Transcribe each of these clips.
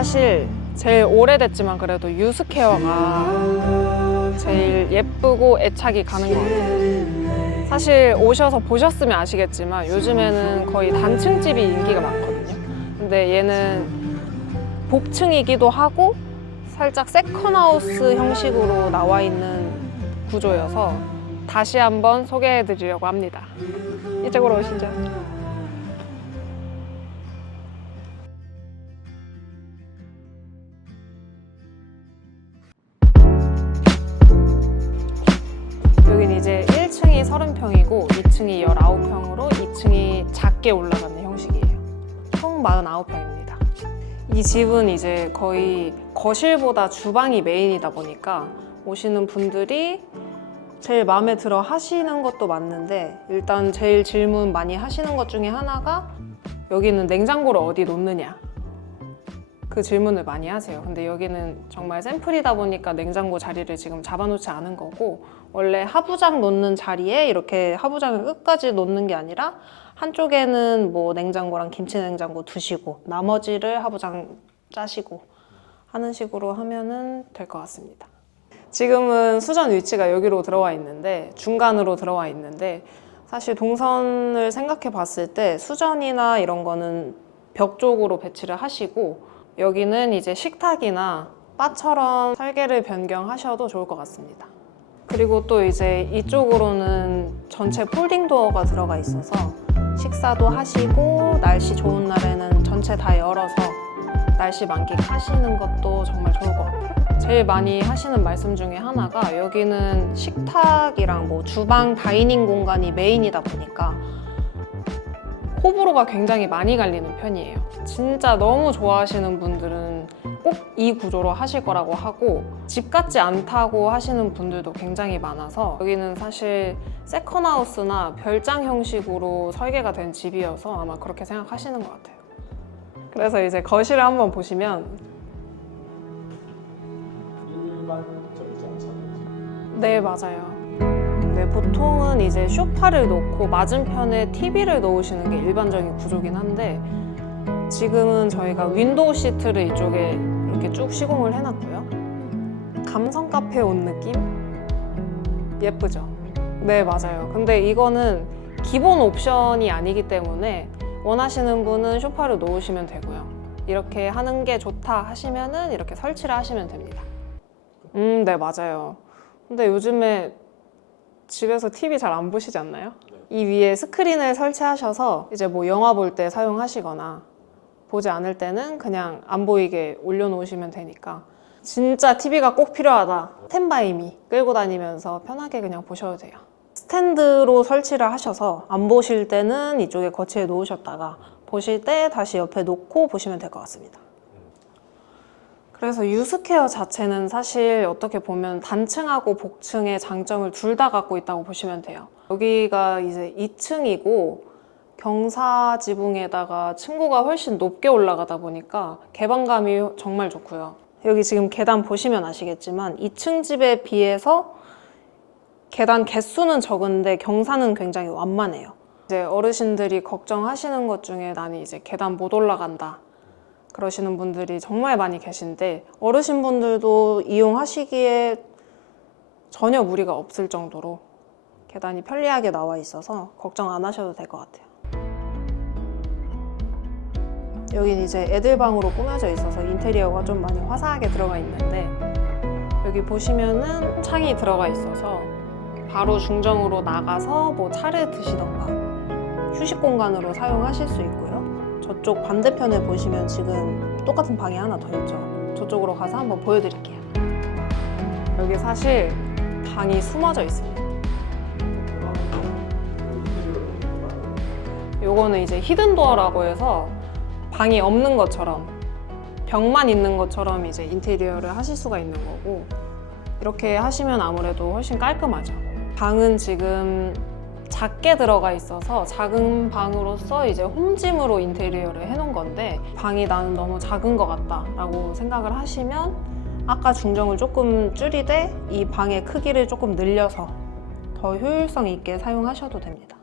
사실 제일 오래됐지만 그래도 유스케어가 제일 예쁘고 애착이 가는 것 같아요. 사실 오셔서 보셨으면 아시겠지만 요즘에는 거의 단층집이 인기가 많거든요. 근데 얘는 복층이기도 하고 살짝 세컨하우스 형식으로 나와 있는 구조여서 다시 한번 소개해 드리려고 합니다. 이쪽으로 오시죠. 2층이 작게 올라가는 형식이에요. 총 49평입니다. 이 집은 이제 거의 거실보다 주방이 메인이다 보니까 오시는 분들이 제일 마음에 들어 하시는 것도 맞는데 일단 제일 질문 많이 하시는 것 중에 하나가 여기는 냉장고를 어디 놓느냐 그 질문을 많이 하세요. 근데 여기는 정말 샘플이다 보니까 냉장고 자리를 지금 잡아놓지 않은 거고 원래 하부장 놓는 자리에 이렇게 하부장을 끝까지 놓는 게 아니라 한쪽에는 뭐 냉장고랑 김치 냉장고 두시고 나머지를 하부장 짜시고 하는 식으로 하면은 될 것 같습니다. 지금은 수전 위치가 여기로 들어와 있는데 중간으로 들어와 있는데 사실 동선을 생각해 봤을 때 수전이나 이런 거는 벽 쪽으로 배치를 하시고 여기는 이제 식탁이나 바처럼 설계를 변경하셔도 좋을 것 같습니다. 그리고 또 이제 이쪽으로는 전체 폴딩 도어가 들어가 있어서 식사도 하시고 날씨 좋은 날에는 전체 다 열어서 날씨 만끽하시는 것도 정말 좋을 것 같아요. 제일 많이 하시는 말씀 중에 하나가 여기는 식탁이랑 뭐 주방 다이닝 공간이 메인이다 보니까 호불호가 굉장히 많이 갈리는 편이에요. 진짜 너무 좋아하시는 분들은 꼭 이 구조로 하실 거라고 하고 집 같지 않다고 하시는 분들도 굉장히 많아서 여기는 사실 세컨하우스나 별장 형식으로 설계가 된 집이어서 아마 그렇게 생각하시는 것 같아요. 그래서 이제 거실을 한번 보시면. 네 맞아요. 네 보통은 이제 쇼파를 놓고 맞은편에 TV를 놓으시는 게 일반적인 구조긴 한데 지금은 저희가 윈도우 시트를 이쪽에 이렇게 쭉 시공을 해놨고요. 감성 카페 온 느낌? 예쁘죠? 네 맞아요. 근데 이거는 기본 옵션이 아니기 때문에 원하시는 분은 쇼파를 놓으시면 되고요. 이렇게 하는 게 좋다 하시면은 이렇게 설치를 하시면 됩니다. 음, 네, 맞아요. 근데 요즘에 집에서 TV 잘 안 보시지 않나요? 이 위에 스크린을 설치하셔서 이제 뭐 영화 볼 때 사용하시거나 보지 않을 때는 그냥 안 보이게 올려놓으시면 되니까 진짜 TV가 꼭 필요하다. 스탠바이미 끌고 다니면서 편하게 그냥 보셔도 돼요. 스탠드로 설치를 하셔서 안 보실 때는 이쪽에 거치해 놓으셨다가 보실 때 다시 옆에 놓고 보시면 될 것 같습니다. 그래서 유스케어 자체는 사실 어떻게 보면 단층하고 복층의 장점을 둘 다 갖고 있다고 보시면 돼요. 여기가 이제 2층이고 경사 지붕에다가 층고가 훨씬 높게 올라가다 보니까 개방감이 정말 좋고요. 여기 지금 계단 보시면 아시겠지만 2층 집에 비해서 계단 개수는 적은데 경사는 굉장히 완만해요. 이제 어르신들이 걱정하시는 것 중에 나는 이제 계단 못 올라간다. 그러시는 분들이 정말 많이 계신데 어르신분들도 이용하시기에 전혀 무리가 없을 정도로 계단이 편리하게 나와 있어서 걱정 안 하셔도 될 것 같아요. 여긴 이제 애들 방으로 꾸며져 있어서 인테리어가 좀 많이 화사하게 들어가 있는데 여기 보시면은 창이 들어가 있어서 바로 중정으로 나가서 뭐 차를 드시던가 휴식 공간으로 사용하실 수 있고요. 저쪽 반대편에 보시면 지금 똑같은 방이 하나 더 있죠. 저쪽으로 가서 한번 보여드릴게요. 여기 사실 방이 숨어져 있습니다. 요거는 이제 히든도어라고 해서 방이 없는 것처럼 벽만 있는 것처럼 이제 인테리어를 하실 수가 있는 거고 이렇게 하시면 아무래도 훨씬 깔끔하죠. 방은 지금 작게 들어가 있어서 작은 방으로서 이제 홈짐으로 인테리어를 해놓은 건데 방이 나는 너무 작은 것 같다라고 생각을 하시면 아까 중정을 조금 줄이되 이 방의 크기를 조금 늘려서 더 효율성 있게 사용하셔도 됩니다.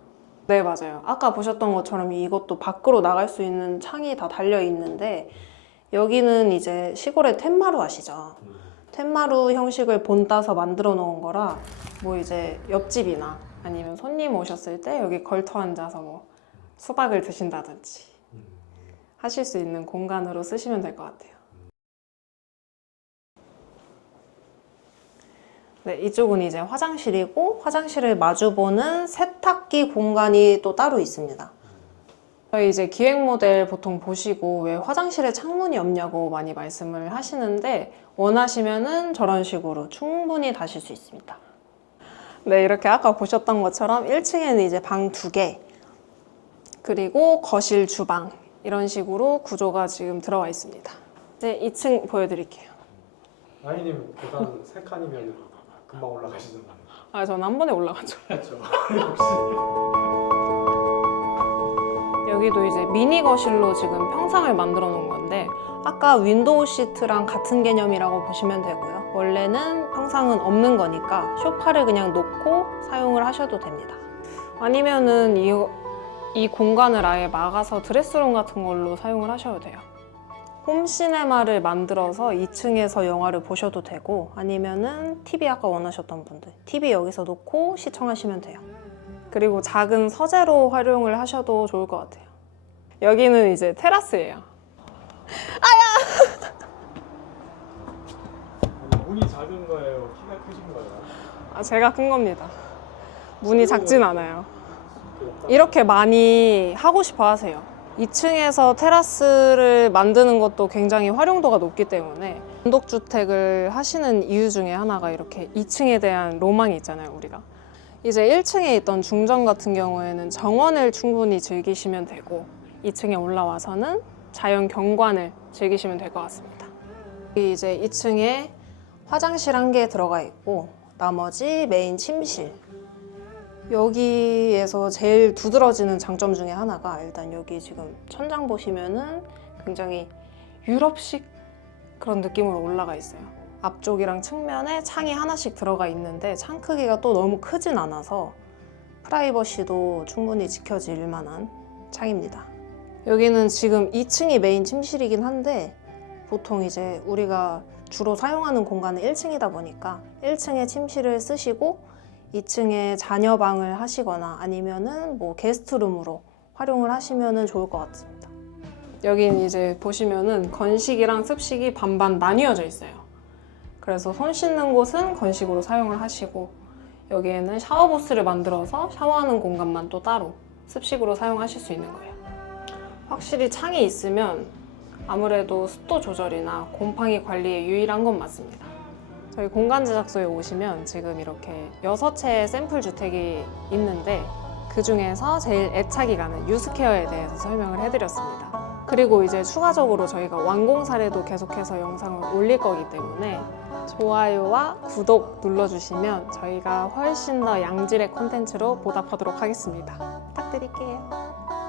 네, 맞아요. 아까 보셨던 것처럼 이것도 밖으로 나갈 수 있는 창이 다 달려 있는데 여기는 이제 시골의 텐마루 아시죠? 음. 텐마루 형식을 본 따서 만들어 놓은 거라 뭐 이제 옆집이나 아니면 손님 오셨을 때 여기 걸터 앉아서 뭐 수박을 드신다든지 음. 하실 수 있는 공간으로 쓰시면 될 것 같아요. 네, 이쪽은 이제 화장실이고 화장실을 마주보는 세탁기 공간이 또 따로 있습니다. 저희 이제 기획 모델 보통 보시고 왜 화장실에 창문이 없냐고 많이 말씀을 하시는데 원하시면은 저런 식으로 충분히 다실 수 있습니다. 네, 이렇게 아까 보셨던 것처럼 1층에는 이제 방 두 개, 그리고 거실, 주방 이런 식으로 구조가 지금 들어와 있습니다. 이제 2층 보여드릴게요. 아이님 계단 세 칸이면 금방 올라가시잖아요. 아, 저는 한 번에 올라가죠. 그렇죠. 여기도 이제 미니 거실로 지금 평상을 만들어 놓은 건데 아까 윈도우 시트랑 같은 개념이라고 보시면 되고요. 원래는 평상은 없는 거니까 쇼파를 그냥 놓고 사용을 하셔도 됩니다. 아니면은 이, 이 공간을 아예 막아서 드레스룸 같은 걸로 사용을 하셔도 돼요. 홈시네마를 만들어서 2층에서 영화를 보셔도 되고 아니면은 TV 아까 원하셨던 분들 TV 여기서 놓고 시청하시면 돼요. 그리고 작은 서재로 활용을 하셔도 좋을 것 같아요. 여기는 이제 테라스예요. 아니, 문이 작은 거예요? 키가 크신 거예요? 아, 제가 큰 겁니다. 문이 작진 않아요. 그 이렇게 많이 하고 싶어 하세요. 2층에서 테라스를 만드는 것도 굉장히 활용도가 높기 때문에 단독주택을 하시는 이유 중에 하나가 이렇게 2층에 대한 로망이 있잖아요, 우리가. 이제 1층에 있던 중정 같은 경우에는 정원을 충분히 즐기시면 되고 2층에 올라와서는 자연 경관을 즐기시면 될 것 같습니다. 이제 2층에 화장실 한 개 들어가 있고 나머지 메인 침실 여기에서 제일 두드러지는 장점 중에 하나가 일단 여기 지금 천장 보시면은 굉장히 유럽식 그런 느낌으로 올라가 있어요. 앞쪽이랑 측면에 창이 하나씩 들어가 있는데 창 크기가 또 너무 크진 않아서 프라이버시도 충분히 지켜질 만한 창입니다. 여기는 지금 2층이 메인 침실이긴 한데 보통 이제 우리가 주로 사용하는 공간은 1층이다 보니까 1층에 침실을 쓰시고 2층에 자녀방을 하시거나 아니면은 뭐 게스트룸으로 활용을 하시면은 좋을 것 같습니다. 여긴 이제 보시면은 건식이랑 습식이 반반 나뉘어져 있어요. 그래서 손 씻는 곳은 건식으로 사용을 하시고 여기에는 샤워부스를 만들어서 샤워하는 공간만 또 따로 습식으로 사용하실 수 있는 거예요. 확실히 창이 있으면 아무래도 습도 조절이나 곰팡이 관리에 유일한 건 맞습니다. 저희 공간 제작소에 오시면 지금 이렇게 여섯 채의 샘플 주택이 있는데 그 중에서 제일 애착이 가는 유스케어에 대해서 설명을 해드렸습니다. 그리고 이제 추가적으로 저희가 완공 사례도 계속해서 영상을 올릴 거기 때문에 좋아요와 구독 눌러주시면 저희가 훨씬 더 양질의 콘텐츠로 보답하도록 하겠습니다. 부탁드릴게요.